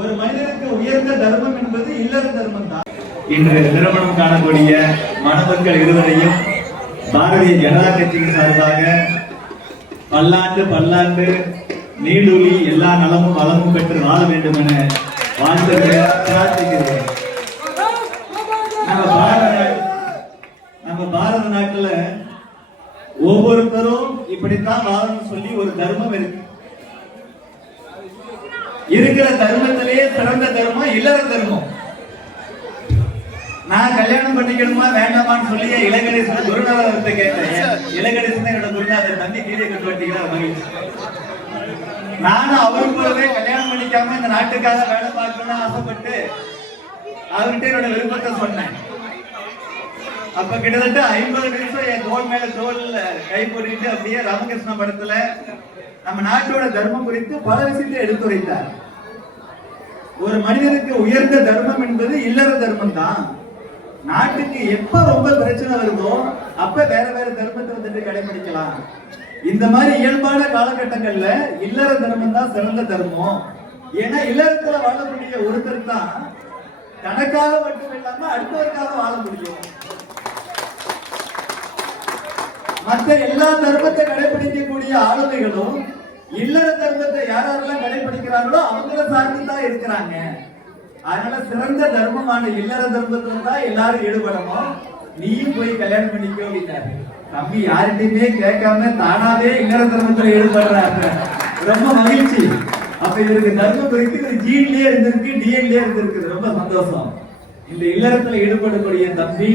ஒரு மனிதனுக்கு உயர்ந்த தர்மம் என்பது இல்லற தர்மம் தான். இன்று திருமணம் காணக்கூடிய மணமக்கள் இருவரையும் பாரதிய ஜனதா கட்சியின் சார்பாக பல்லாண்டு நீடூழி எல்லா நலமும் வளமும் பெற்று வாழ வேண்டும் என பிரார்த்திக்கிறேன். நம்ம பாரத நாட்டுல ஒவ்வொருத்தரும் இப்படித்தான் வாழணும்னு சொல்லி ஒரு தர்மம் இருக்கு. இருக்கிற தர்மத்திலேயே சிறந்த தர்மம் இல்லற தர்மம். நான் கல்யாணம் பண்ணிக்கணுமா வேண்டாமான்னு சொல்லி இளகணேசன் குருநாதர்கிட்ட கேட்டேன். இளகணேசன் என்னோட குருநாதர், தம்பி கீழே கட்டு வட்டிங்களா மகிழ்ச்சி. நானும் அவரு போலவே கல்யாணம் பண்ணிக்காம இந்த நாட்டுக்காக வேலை பார்க்கணும்னு ஆசைப்பட்டு அவர்கிட்ட என்னோட விருப்பத்தை சொன்னேன். அப்ப கிட்டத்தட்ட 50 நிமிஷம் என் தோல் மேல தோல்ல கை போட்டுட்டு அப்படியே ராமகிருஷ்ண படத்துல நம்ம நாட்டோட தர்மம் குறித்து பல விஷயத்தை எடுத்துரைத்தார். ஒரு மனிதனுக்கு உயர்ந்த தர்மம் என்பது இல்லற தர்மம் தான். நாட்டுக்கு எப்ப ரொம்ப பிரச்சனை வருதோ அப்ப வேற வேற தர்மத்தை வந்துட்டு கடைபிடிக்கலாம். இந்த மாதிரி இயல்பான காலகட்டங்கள்ல இல்லற தர்மம் தான் சிறந்த தர்மம். ஏன்னா இல்லறத்துல வாழக்கூடிய ஒருத்தர் தான் தனக்காக மட்டும் இல்லாம அடுத்தவருக்காக வாழ முடியும். மற்ற எல்லா தர்மத்தை கடைபிடிக்கக்கூடிய ஆளுமைகளும் இல்லற தர்மத்தை யாரெல்லாம் கடைபிடிக்கிறாங்களோ அவங்கள சார்ந்துதான் இருக்கிறாங்க. அதனால சிறந்த தர்மமான இல்லற தர்மத்துல தான் எல்லாரும் ஈடுபடணும். நீயும் போய் கல்யாணம் பண்ணிக்கோ அப்படின்னாரு. தம்பி யார்கிட்டயுமே கேட்காம தானாவே இல்லற தர்மத்துல ஈடுபடுறாங்க. ரொம்ப மகிழ்ச்சி. அப்ப இவருக்கு தர்மம் குறித்து ஜீன்லயே இருந்திருக்கு, டிஎன்லயே இருந்திருக்கு. ரொம்ப சந்தோஷம். இந்த இல்லறத்துல ஈடுபடக்கூடிய தம்பி,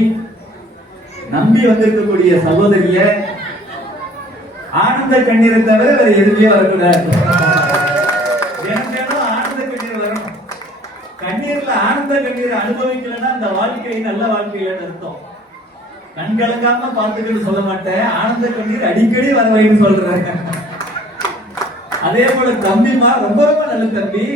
நம்பி வந்திருக்கக்கூடிய சகோதரிய ஆனந்த கண்ணீரை தவிர வேற எதுவுமே வரக்கூடாது. ஆனந்த கண்ணீர் வரணும். கண்ணீர்ல ஆனந்த கண்ணீரை அனுபவிக்கலன்னா அந்த வாழ்க்கை நல்ல வாழ்க்கையில அர்த்தம். கண்கலங்காம பார்த்துக்கிட்டு சொல்ல மாட்டேன், ஆனந்த கண்ணீர் அடிக்கடி வர வைன்னு சொல்றேன். அதே போல தம்பிமா ரொம்ப ரொம்ப நல்ல தம்பி.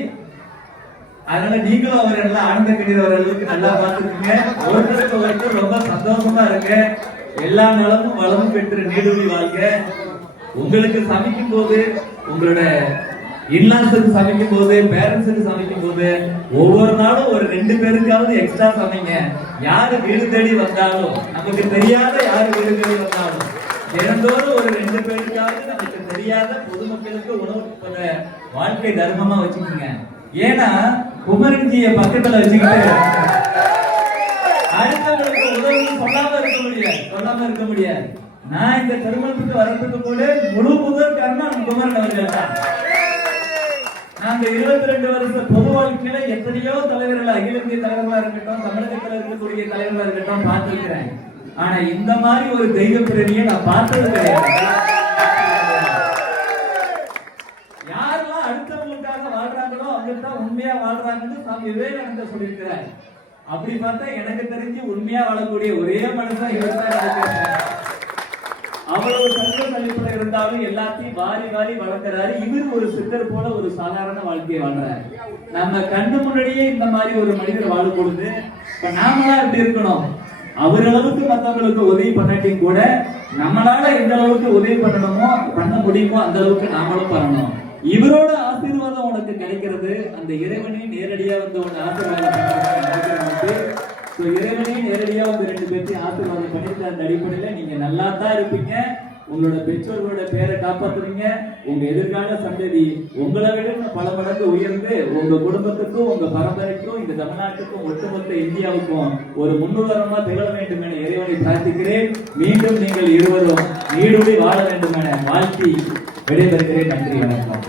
அதனால நீங்களும் அவர் எல்லாம் ஆனந்த கண்ணீர் வர அளவுக்கு நல்லா பார்த்துக்கீங்க. ஒருத்தருக்கு ஒருத்தர் ரொம்ப சந்தோஷமா இருக்கு. எல்லா நலமும் வளமும் பெற்று நீடூழி வாழ்க. உங்களுக்கு சமைக்கும் போது, உங்களோட இன்லாஸுக்கு சமைக்கும் போது, பேரண்ட்ஸுக்கு சமைக்கும் போது ஒவ்வொரு நாளும் ஒரு 2 பேருக்காவது எக்ஸ்ட்ரா சமைங்க. யாரு வீடு தேடி வந்தாலும், நமக்கு தெரியாத யாரு வீடு தேடி வந்தாலும் தினந்தோறும் ஒரு 2 பேருக்காவது நமக்கு தெரியாத பொதுமக்களுக்கு உணவு வாழ்க்கை தர்மமா வச்சுக்கோங்க. ஏன்னா குமரன்ஜிய பக்கத்துல வச்சுக்கிட்டு அடுத்தவங்களுக்கு உதவி சொல்லாம இருக்க முடியாது. நான் இந்த திருமணத்துக்கு வரதுக்கு கூட முழு முதல் காரணம் குமரன் அவர்கள் தான். நாங்க 22 வருஷ பொது வாழ்க்கையில எத்தனையோ தலைவர்கள், அகில இந்திய தலைவர்களா இருக்கட்டும், தமிழகத்தில் இருக்கக்கூடிய தலைவர்களா இருக்கட்டும் பார்த்திருக்கிறேன். ஆனா இந்த மாதிரி ஒரு தெய்வ பிறவியை நான் பார்த்தது கிடையாது. யாரெல்லாம் அடுத்தவங்களுக்காக வாழ்றாங்களோ அவங்கதான் உண்மையா வாழ்றாங்கன்னு சாமி விவேகானந்தர் சொல்லியிருக்கிறார். அப்படி பார்த்தா எனக்கு தெரிஞ்சு உண்மையா வாழக்கூடிய ஒரே மனுஷன் இவர் தான். அவ்வளவு சர்வ கழிப்புல இருந்தாலும் எல்லாத்தையும் வாரி வளர்க்கிறாரு. இவர் ஒரு சித்தர் போல ஒரு சாதாரண வாழ்க்கையை வாழ்றாரு. நம்ம கண்ணு முன்னாடியே இந்த மாதிரி ஒரு மனிதர் வாழும் பொழுது இப்ப நாமளா எப்படி இருக்கணும்? அவரளவுக்கு மற்றவங்களுக்கு உதவி பண்ணாட்டியும் கூட நம்மளால எந்த அளவுக்கு உதவி பண்ண முடியுமோ அந்த அளவுக்கு நாமளும் பண்ணணும். இவரோட ஆசீர்வாதம் உனக்கு கிடைக்கிறது. அந்த இறைவனே நேரடியா வந்து உன்னை ஆசீர்வாதம் இறைவனே நேரடியா வந்து 2 பேர்த்தையும் ஆசீர்வாதம் பண்ணிட்டு அந்த அடிப்படையில நீங்க நல்லா தான் இருப்பீங்க. உங்களோட பெற்றோர்களோட பேரை காப்பாற்றுவீங்க. உங்க எதிர்கால சந்ததி உங்களை விட பல மடங்கு உயர்ந்து உங்க குடும்பத்துக்கும் உங்க பரம்பரைக்கும் இந்த தமிழ்நாட்டுக்கும் ஒட்டுமொத்த இந்தியாவுக்கும் ஒரு முன்னுதாரணமா திகழ வேண்டும் என இறைவனை பிரார்த்திக்கிறேன். மீண்டும் நீங்கள் இருவரும் நீடூழி வாழ வேண்டும் என வாழ்த்தி விடைபெறுகிறேன். நன்றி, வணக்கம்.